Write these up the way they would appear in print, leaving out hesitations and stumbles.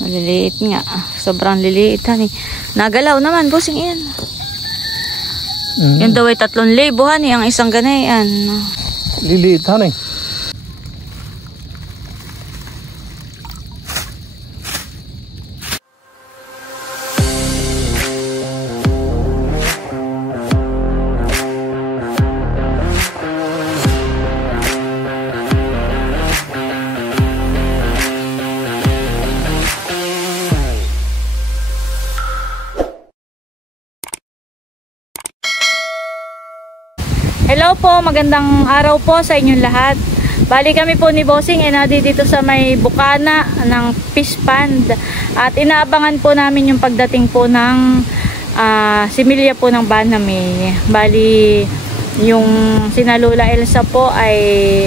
Maliliit nga. Sobrang liliit han eh. Nagalaw naman, bossing yan. Yan daw ay 3,000 han eh, ang isang ganayan. Liliit han eh. Hello po, magandang araw po sa inyong lahat. Bali kami po ni Bossing dito sa may bukana ng fish pond. At inaabangan po namin yung pagdating po ng similya po ng Banami. Bali yung sina Lola Elsa po ay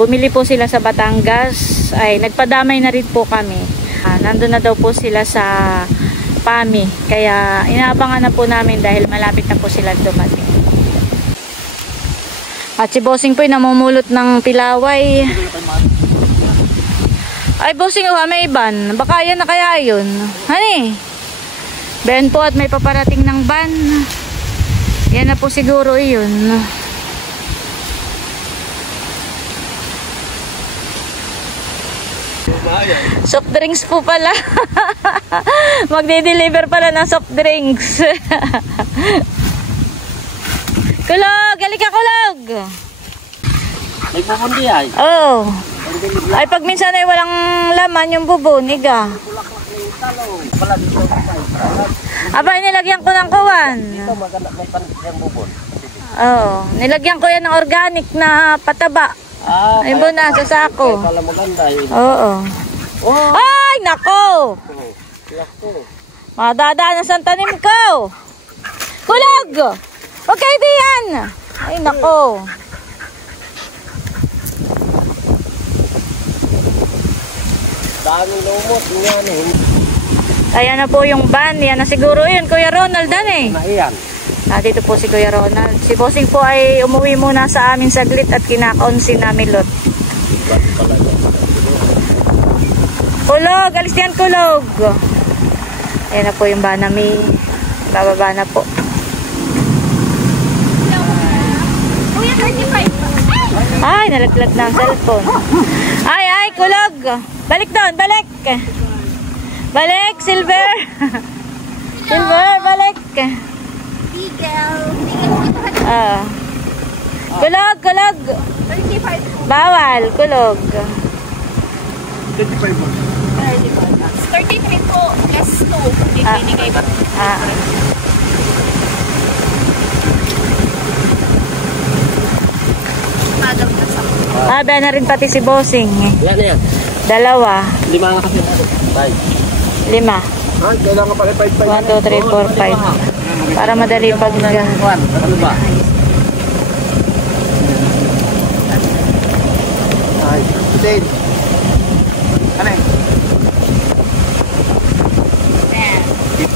bumili po sila sa Batangas. Ay nagpadamay na rin po kami. Nandun na daw po sila sa PAMI. Kaya inaabangan na po namin dahil malapit na po sila dumating. At si Bossing po ay namumulot ng pilaway. Ay Bossing, may iban. Baka yan na kaya yun. Hani? Ben po at may paparating ng van. Yan na po siguro yun. Soft drinks po pala. Magde-deliver pala ng soft drinks. Kulog! Halika kulog! May bubundi ay? Oo. Ay pag minsan ay walang laman yung bubon, iga. Aba, nilagyan ko ng kuwan. Dito may panit yung bubon. Oo. Nilagyan ko yan ng organic na pataba. Ay mo na, sa sako. Pala maganda eh. Oo. Ay, nako! Madadaanas ang tanim ko! Kulog! Huwag kayo diyan! Ay, nako. Dami lumot. Yan eh. Ayan na po yung van. Yan na siguro yun. Kuya Ronald dan eh. Naiyan. Dito po si Kuya Ronald. Si Bossing po ay umuwi muna sa amin saglit at kinakaunsin namin lot. Kulog! Alis diyan kulog! Ayan na po yung Banami. Bababa na po. Ay, nalaglag na ang cellphone. Ay, kulog. Balik doon, balik. Balik, Silver. Silver, balik. Kulog, kulog. Bawal, kulog. 35 mo. 33 po, plus 2. Binigay ba? Ba na rin pati si Bossing. Yan yan. 2. 5 nga kasi. 5. Ay, kailangan pala 5. 1, 2, 3, 4, 5. Para madali pag Ano ba? Ay, 15. Ano eh?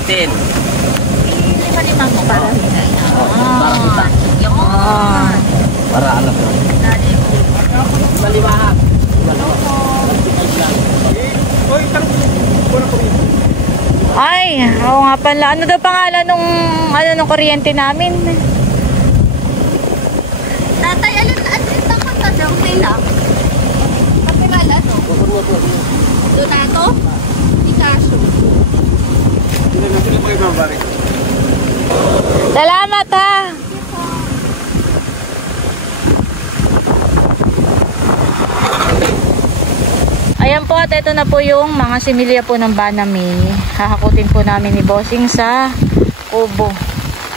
15. Limang mo para kita. Para kita. Yun. Para alam mo. Maliwahan. Ay, oo nga pala. Ano daw pangalan nung kuryente namin? Tatay, alin takot na daw nila. Kapirala to. Donato? Ikaso. Salamat ha. Ayan po at ito na po yung mga similya po ng Banami. Hahakutin po namin ni Bossing sa kubo.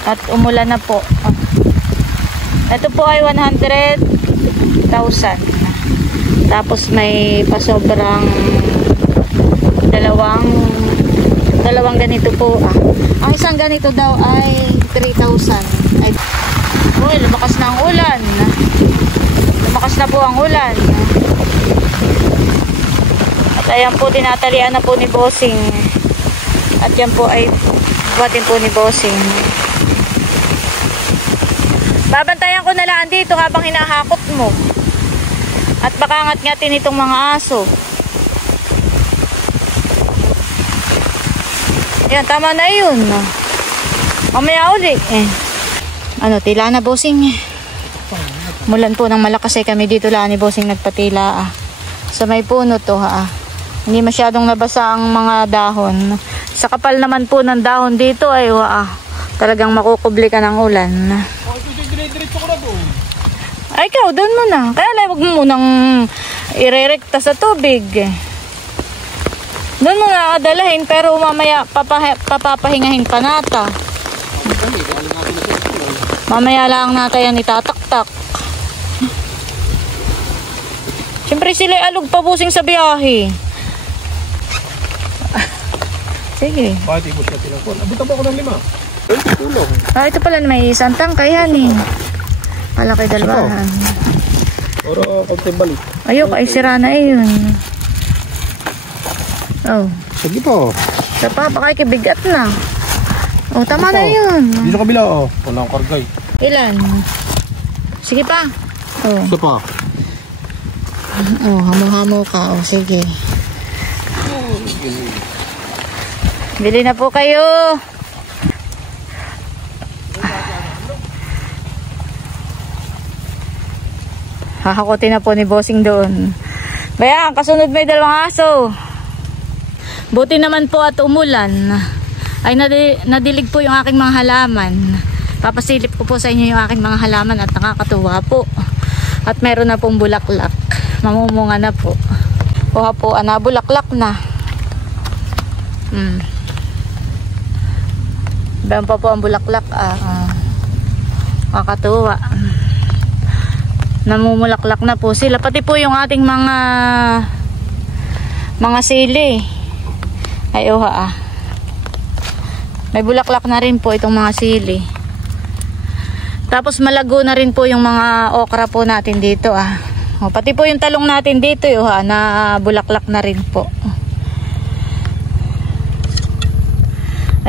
At umulan na po. Ito po ay 100,000. Tapos may pasobrang dalawang ganito po. Ang isang ganito daw ay 3,000. Uy, lumakas na ang ulan. Lumakas na po ang ulan. At ayan po, tinatalian na po ni Bossing. At yan po ay buhatin po ni Bossing. Babantayan ko na lang dito habang hinahakot mo. At baka ngat-ngatin itong mga aso. Yan, tama na yun. Mamaya uli eh. Ano, tila na bossing. Mulan po ng malakas eh kami dito lang ni bossing nagpatila. Sa may puno to ha. Hindi masyadong nabasa ang mga dahon. Sa kapal naman po ng dahon dito ay talagang makukubli ka ng ulan. Ay, ikaw, doon mo na. Kaya lang, huwag mo munang irerekta sa tubig. Doon mo na adalahin, pero mamaya papapahingahin pa nata. Mamaya lang nata yan itataktak. Siyempre sila alog pa busing sa biyahe. Sige. Bakit ibos ka tinakon? Abutan mo ako ng 5. Tulong. Ito pala may isang tangkay yan eh. Palaki dalawahan. Oro, konting balik. Ayoko, ay sira na eh yun. Oh. Sige po. Sa pa, baka ikibigat na. Oh, tama na yun. Dito kabila, oh. Walang kargay. Ilan? Sige pa. Oh. Ito pa. Oh, hamo-hamo ka. Oh, sige. Bili na po kayo. Hahakotin na po ni bossing doon. Bayan, kasunod may 2 aso. Buti naman po at umulan. Ay nadilig po yung aking mga halaman. Papasilip ko po sa inyo yung aking mga halaman at nakakatuwa po. At meron na pong bulaklak. Mamumunga na po. Kuha po, bulaklak na. Bayan pa po ang bulaklak. Kakatuwa. Namumulaklak na po sila. Pati po yung ating mga sili. Ay, may bulaklak na rin po itong mga sili. Tapos malago na rin po yung mga okra po natin dito pati po yung talong natin dito na bulaklak na rin po.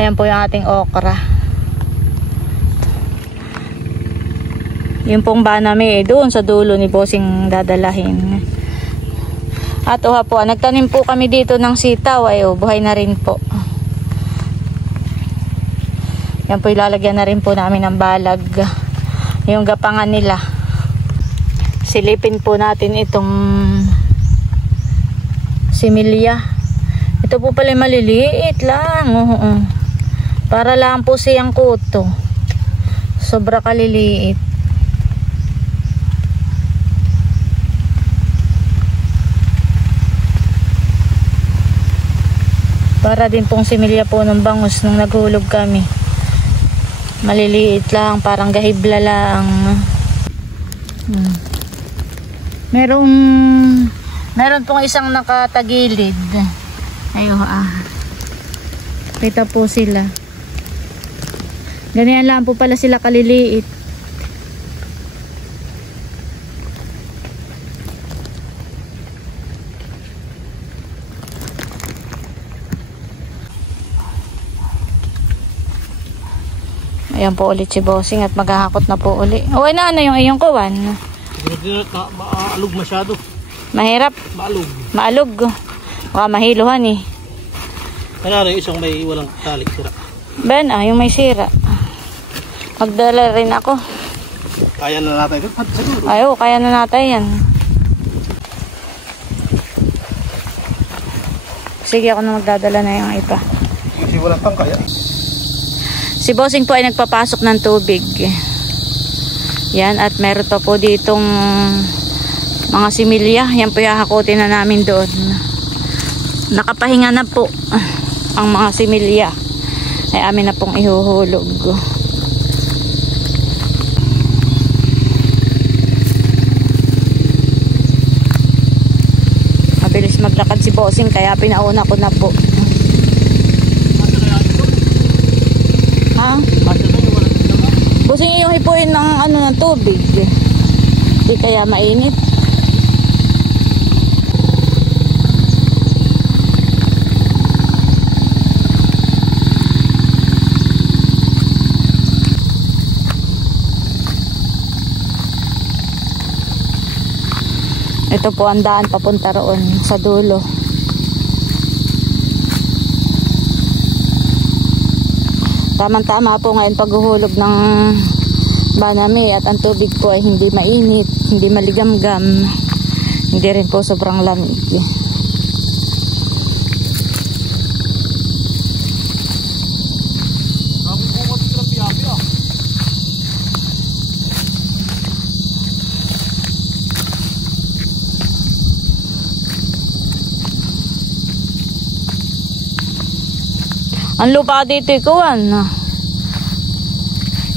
Ayan po yung ating okra. Yung pong banami doon sa dulo ni bossing dadalahin. At po, nagtanim po kami dito ng sitaw. Buhay na rin po. Yan po, ilalagyan na rin po namin ng balag. Yung gapangan nila. Silipin po natin itong similya. Ito po pala maliliit lang. Para lang po siyang kuto. Sobra kaliliit. Para din pong similya po ng bangus nung naghulog kami. Maliliit lang, parang gahibla lang. Meron pong isang nakatagilid. Ayun Kita po sila. Ganyan lang po pala sila kaliliit. Ayan po ulit si bossing at maghahakot na po ulit. Uy na, yung iyong kuwan? Maalog masyado. Mahirap? Maalog. Baka mahiluhan eh. Kaya rin isang may walang talik sira. Ben, yung may sira. Magdala rin ako. Kaya na natin ito? Ayo, kaya na natin yan. Sige, ako na magdadala na yung iba. Kasi walang pang kaya. Si bossing po ay nagpapasok ng tubig. Yan, at meron pa po ditong mga similya. Yan po hahakutin na namin doon. Nakapahinga na po ang mga similya. Ay amin na pong ihuhulog. Mabilis maglakad si bossing kaya pinauna ko na po. Busing yung hipuin ng tubig. Di kaya mainit. Ito po ang daan papunta roon sa dulo. Tamang-tama po ngayon paghuhulog ng banami at ang tubig po ay hindi mainit, hindi maligamgam, hindi rin po sobrang lamig. Ang lupa dito ikuan.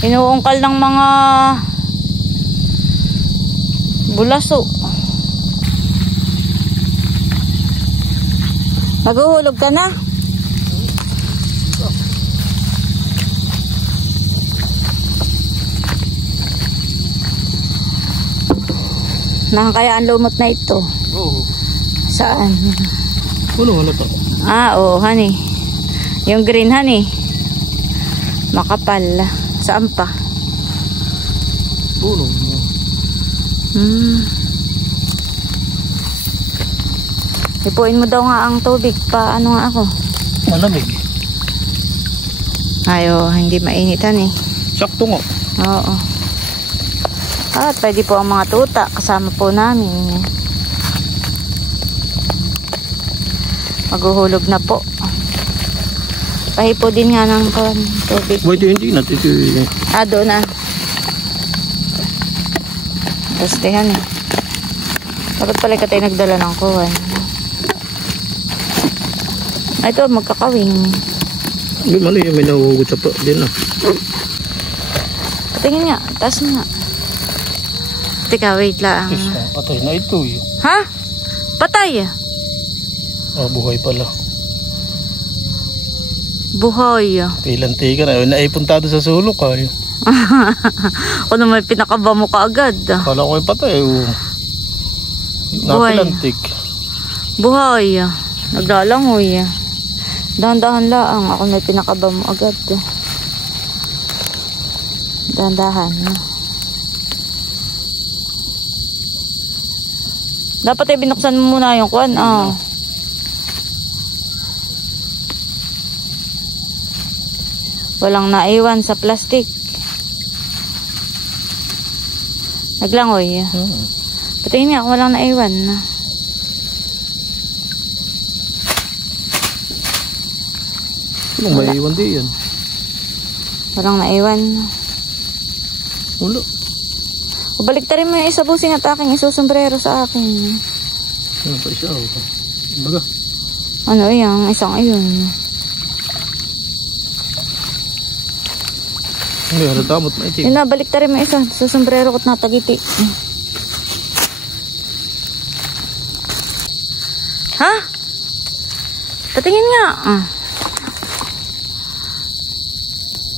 Inuungkal ng mga bulaso. Maghuhulog ka na? Nakakaya ang lumot na ito. Oo. Saan? Puno ano to? Oo, honey. Yung green, honey. Makapal. Saan pa? Puno. Ipuin mo daw nga ang tubig pa. Ano nga ako? Malamig. Ayo, hindi mainitan eh. Sakto nga. Oo. At pwede po ang mga tuta. Kasama po namin. Maghuhulog na po. Pahipo din nga ng tubig. Wait, hindi na. Doon na. Dastihan eh. Dapat pala ka tayo nagdala ng kuwan. Ito, magkakawing. Hindi man yung may nahuhugot sa pa. Din na. Patingin nga. Taas mo nga. Teka, wait lang. Patay na ito eh. Ha? Patay? Buhay pala. Buhay. Pilanti ka na. Naipuntado sa sulok ay. Kung naman pinakaba mo ka agad. Kala ko ay patay. Buhay. Napilantik. Buhay. Naglalangoy. Dahan-dahan lang. Ako may pinakaba mo agad. Dahan-dahan. Dapat ay binuksan mo muna yung kwan. Walang naiwan sa plastic. Naglangoy. Patingin nga kung walang naiwan. Anong maiwan di yan? Walang naiwan. Wala. Baliktarin mo yung isa busing at aking isusombrero sa akin. Ano pa isa? Baga. Ano yung isang ayun. Hindi, halatamot na ito. Yun na, baliktarin mo isa. Sa sombrero ko't natagiti. Ha? Patingin nga.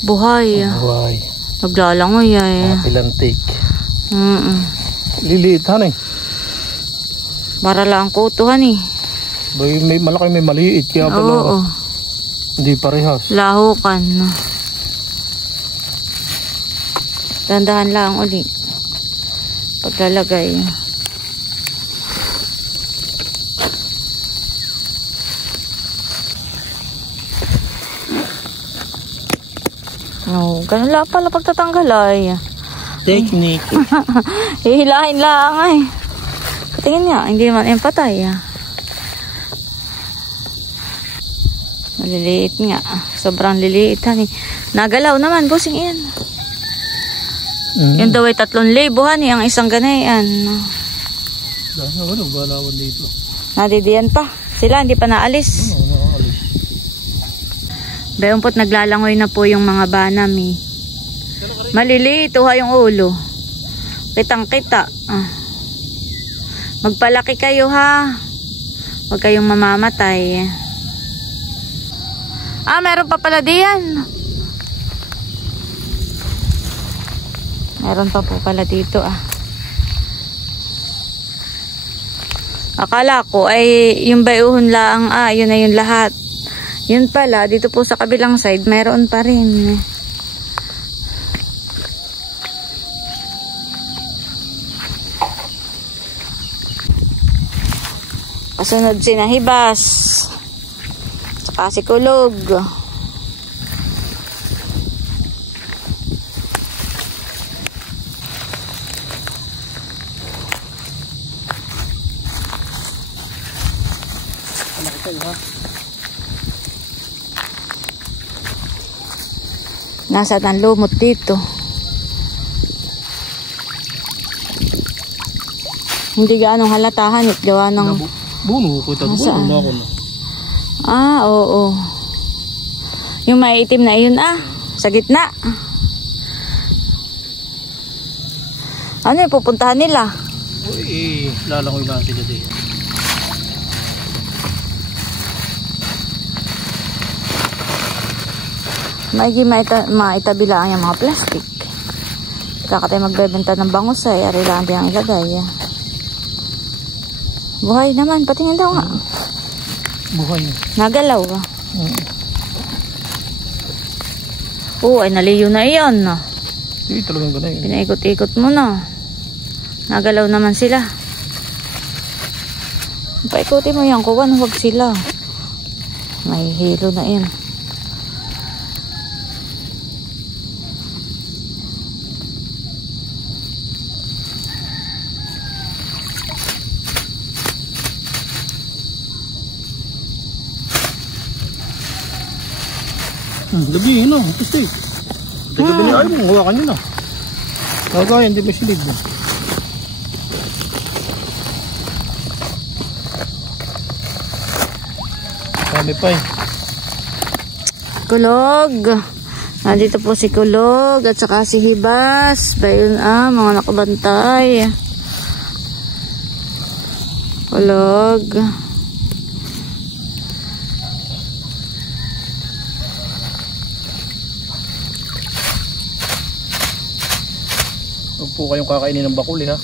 Buhay. Buhay. Naglalangoy ay. Pilantik. Liliit para lang kutuhan eh. May malaki, may maliit. Kaya pala. Oo. Hindi parehas. Lahukan. Dandahan lang uli. Paglalagay. Ganun lang pala pagtatanggal ay. Technique. Hihilahin lang ay. Patingin nga, hindi man yung patay. Maliliit nga. Sobrang liliit. Nagalaw naman, busing yan. Yung daw ay 3,000 ang isang ganayan. Ano, galawan dito. Nadidiyan pa. Sila, hindi pa naalis. Oo, naalis. Bayumpot naglalangoy na po yung mga banami. Maliliit, yung ulo. Kitang-kita. Magpalaki kayo ha. Huwag kayong mamamatay. Meron pa pala diyan. Meron pa po pala dito Akala ko ay yung bayuhon lang yun na yung lahat. Yun pala, dito po sa kabilang side, meron pa rin. Kasunod si Nahibas. Tsaka si Kulog. Malaki kayo ha. Nasa ang lumot dito. Hindi gaanong halatahan at gawa ng... Buno ko ito. Buno ako na. Ah, oo. Yung maiitim na yun sa gitna. Ano yung pupuntahan nila? Uy, lalangoy lang sila din. Maitabi lang yung mga plastic. Kaka tayo magbebenta ng bangusay. Ari lang ang ilagay. Buhay naman. Patingin daw nga. Buhay. Nagalaw. Oo, ay naliyo na iyon. Hindi talagang ganun. Pinaikot-ikot mo na. Nagalaw naman sila. Paikutin mo yan, kuwan. Huwag sila. May hilo na yan. Gabi, pistik. Gabi na ayaw mo, hawakan nyo na. Kagaya, hindi mo silid. Kami pa Kulog. Nandito po si Kulog at saka si Hibas. Bayon mga nakabantay. Kulog. Huwag po kayong kakainin ng bakuli ha.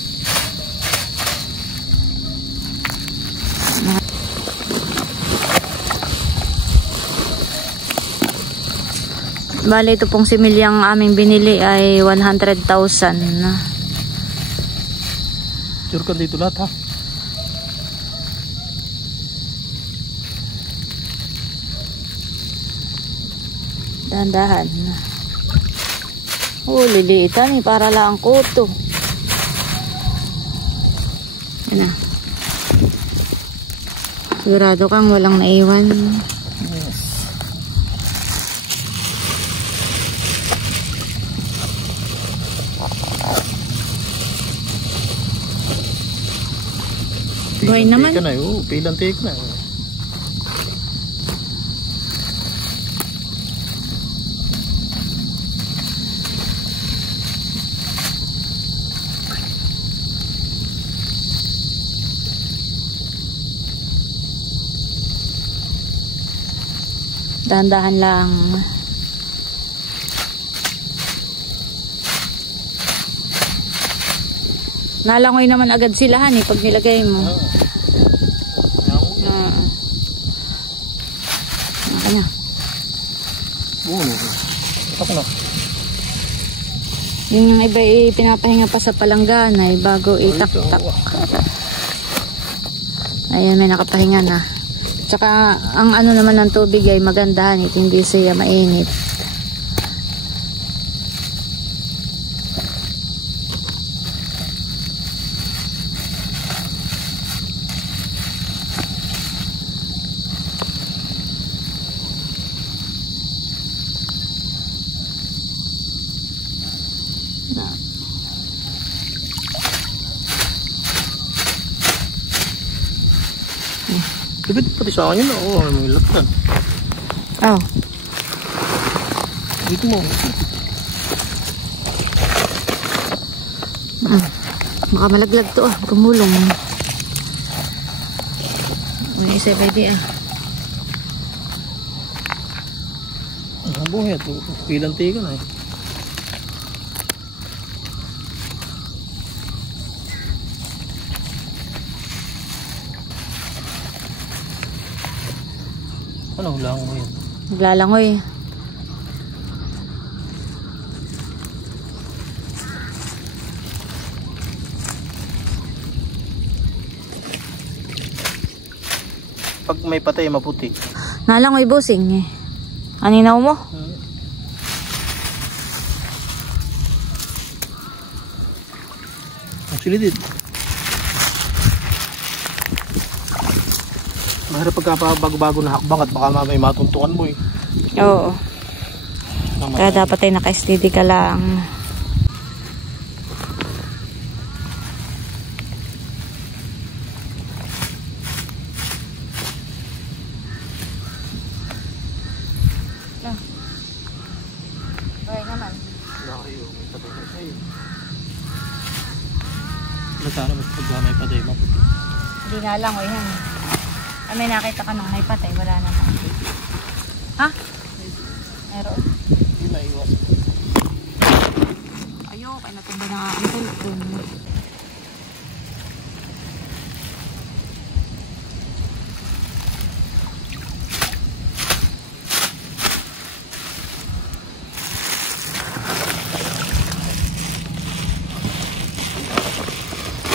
Bale, ito pong similyang aming binili ay 100,000. Sure ka dito lahat ha. Dahan-dahan. Liliitan para lang kuto. Yan na. Sigurado kang walang naiwan. Yes. Buhay naman. Pilang take na. Dahan-dahan lang. Nalangoy naman agad sila pag nilagay mo. Nakanya. Ako na. Yung iba pinapahinga pa sa palangganay bago itak-tak. Ayun, may nakapahinga na. Tsaka ang ano naman ng tubig ay maganda, hindi siya mainit. Dibit pati sa akin yun. May laktan. Oh. Dito mo. Baka malaglag to gumulong. May isa pwede Buhay at pilang tiga na Ano langoy? Naglalangoy. Pag may patay maputi. Nalangoy bossing Aninaw mo? Ang silidid. Mahirap pagka-bago-bago na hakbang at baka may matuntukan mo eh. Oo. Kaya dapat ay naka-steady ka lang. Okay naman. Sana mas pagka may patay mo. Hindi nga lang, o yan. Ay, may nakita ka nung may patay, wala naman. Ha? Meron? Hindi na iwas. Ayoko, ay natumba na nga ang cellphone.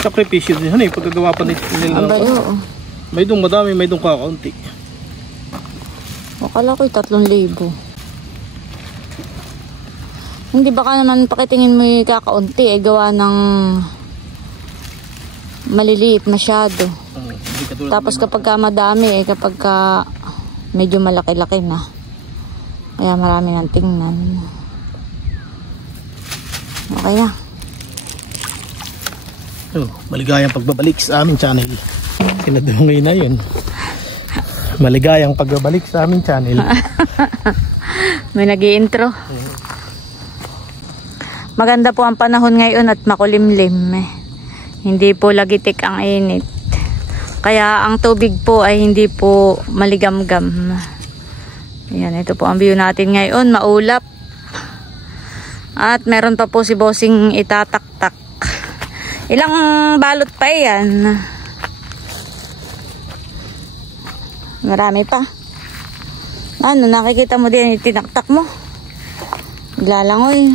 Sakripisyo din yun eh, pagkagawa pa nila. Ang bayo. May dong madami, may dong kakaunti. Akala ko'y 3,000. Hindi baka naman pakitingin mo yung kakaunti eh, gawa ng maliliit masyado. Tapos kapag ka madami eh, kapag ka medyo malaki-laki na. Kaya marami nang tingnan. Okay na. Oh, maligayang pagbabalik sa aming channel. Sinadungay na yun. Maligayang pagbabalik sa aming channel. May nag-i-intro. Maganda po ang panahon ngayon at makulimlim. Hindi po lagitik ang init. Kaya ang tubig po ay hindi po maligamgam. Ayan, ito po ang view natin ngayon. Maulap. At meron pa po si Bossing itataktak. Ilang balot pa yan? Marami pa. Ano, nakikita mo din itinaktak mo? Lalangoy.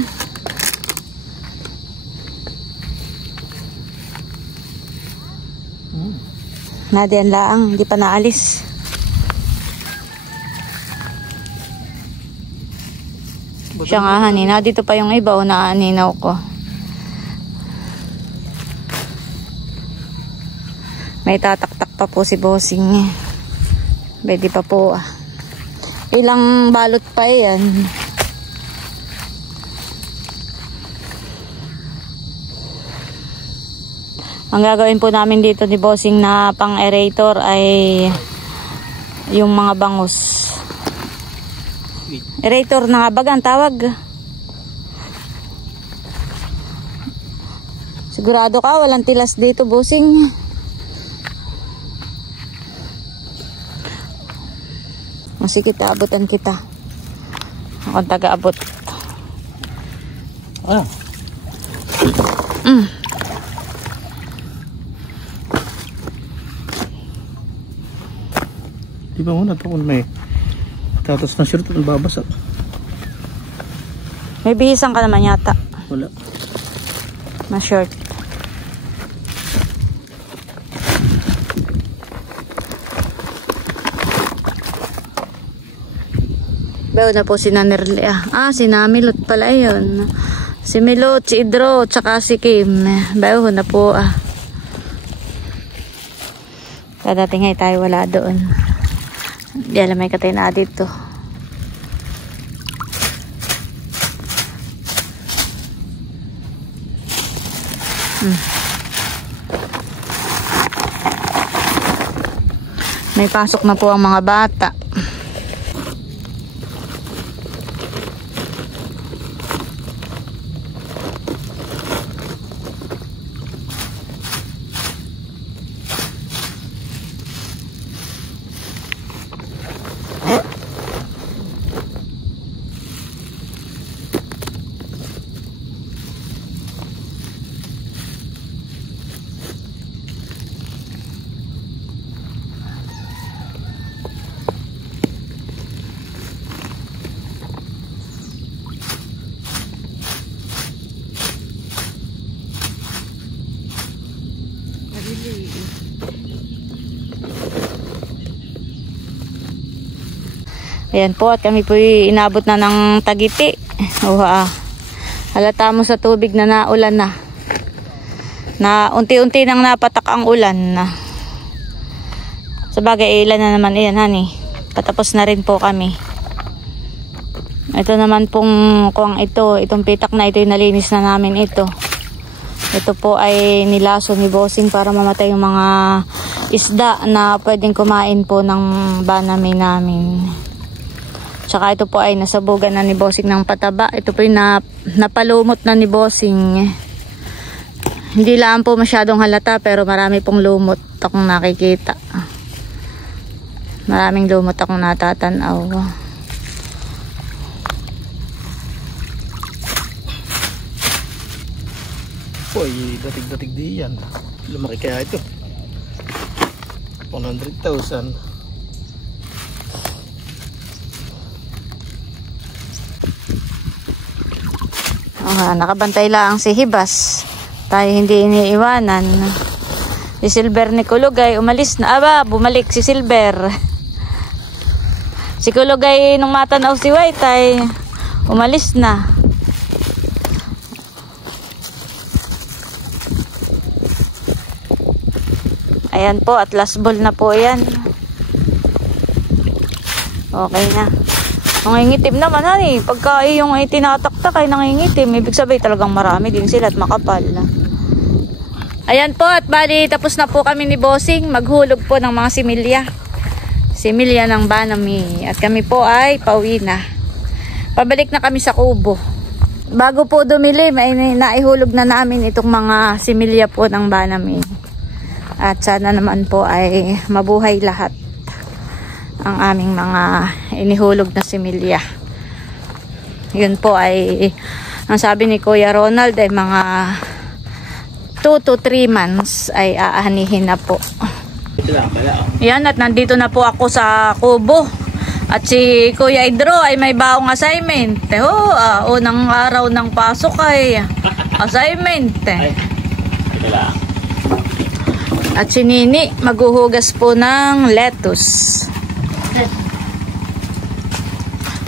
Nadiyan laang, hindi pa naalis. Siya nga hanina, dito pa yung iba o naaninaw ko. May tataktak pa po si Bossing. Pwede pa po ah. Ilang balot pa yan. Ang gagawin po namin dito ni Bossing na pang-aerator ay yung mga bangus. Aerator na nga bagang tawag. Sigurado ka walang tilas dito, Bossing. Sige, abutan kita. Akong taga-abot. Ah. Di ba muna ito kung may tatas na shirt at babasag? May bihisan ka naman yata. Wala. Na shirt. Bayo na po si Nanerli. Si Namilot pala yun. Si Milot, si Idro, tsaka si Kim. Bayo na po Kadating ay tayo wala doon. Di alam may katay na dito. May pasok na po ang mga bata. Ayan po, at kami po inabot na ng Tagiti. Halata mo sa tubig na naulan na. Na unti-unti nang napatak ang ulan na. Sabagay, ilan na naman iyan, honey. Patapos na rin po kami. Ito naman pong kuwang ito. Itong pitak na ito, nalinis na namin ito. Ito po ay nilaso ni Bossing para mamatay yung mga isda na pwedeng kumain po ng banami namin. Tsaka ito po ay nasabugan na ni Bossing ng pataba. Ito po yung napalumot na ni Bossing. Hindi lang po masyadong halata pero marami pong lumot akong nakikita. Maraming lumot akong natatanaw. Uy, datig-datig di yan. Lumaki kaya ito. 100,000. Nakabantay lang si Hibas. Tayo hindi iniiwanan. Si Silver ni Kulugay umalis na. Bumalik si Silver. Si Kulugay nung matanaw si White ay umalis na. Ayan po, at last ball na po yan. Okay na. Nangingitim naman, honey. Pagka yung ay tinataktak ay nangingitim, ibig sabihin talagang marami din sila at makapal. Ayan po, at bali tapos na po kami ni Bossing maghulog po ng mga similya. Similya ng banami. At kami po ay pauwi na. Pabalik na kami sa kubo. Bago po dumilim ay naihulog na namin itong mga similya po ng banami. At sana naman po ay mabuhay lahat ang aming mga inihulog na similya. Yun po ay, ang sabi ni Kuya Ronald ay mga 2 to 3 months ay aanihin na po. Yan, at nandito na po ako sa kubo. At si Kuya Idro ay may baong assignment. Unang araw ng pasok ay assignment. At si Nini maghuhugas po ng lettuce.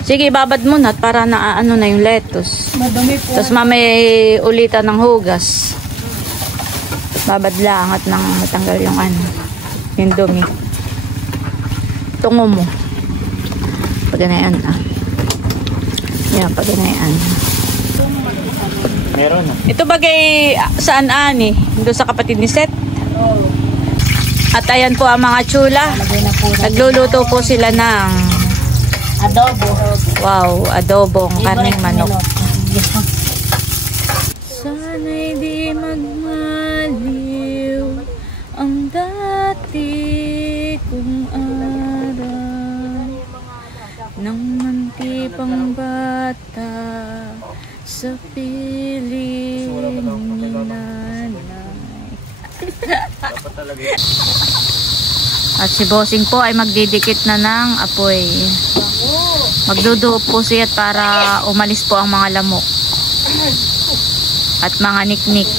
Sige, babad mo na para naaano na yung lettuce. Madumi po. Tapos mamay ulitan ng hugas. Babad lang at nang matanggal yung yung dumi. Tungo mo. Paganayan Yan, paganayan. Meron na. Ito bagay saan ani? Doon sa kapatid ni Seth. At ayan po ang mga chula. Nagluluto po sila ng Adobo. wow, adobong karning manok. Sana'y di magmaliw ang dati kong aral nang mantipang bata sa piling ni nanay. At si Bossing po ay magdidikit na ng apoy. Magduduhop po siya para umalis po ang mga lamok at mga niknik.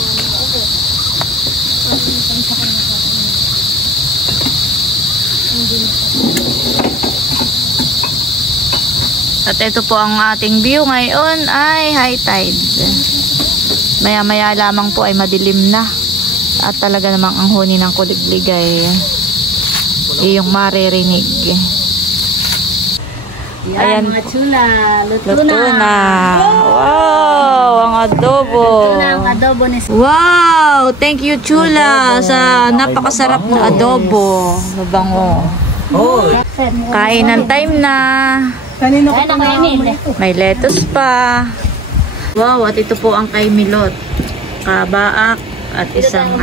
At ito po ang ating view ngayon ay high tide. Maya maya lamang po ay madilim na. At talaga namang ang huni ng kuliglig ay iyong maririnig. Ayan, mga chula. luto na. Wow, ang adobo. Luto na ang adobo ni Wow, thank you Chula sa napakasarap na adobo. Mabango. Kainan time na. May lettuce pa. Wow, at ito po ang kay Milot. Kabaak at isang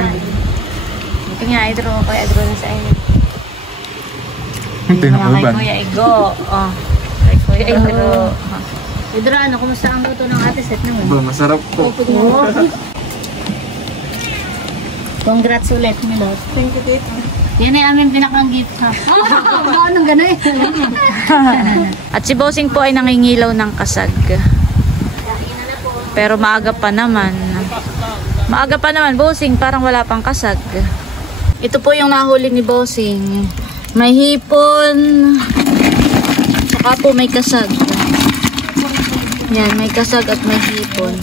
ito nga, Idro. Kaya Idro na sa inyo. Kay Kuya Igo. Oh. Kay Kuya Idro. Idro, kumusta ang luto ng ate Seth naman? Masarap po. Congrats ulit, Milot. Thank you, Tito. Yan ay aming pinakang gift, ha? Anong gano'n? At si Bossing po ay nangingilaw ng kasag. Pero maaga pa naman. Maaga pa naman, Bossing. Parang wala pang kasag. Ito po yung nahuli ni Bossing. May hipon. Saka po may kasag. Yan, may kasag at may hipon.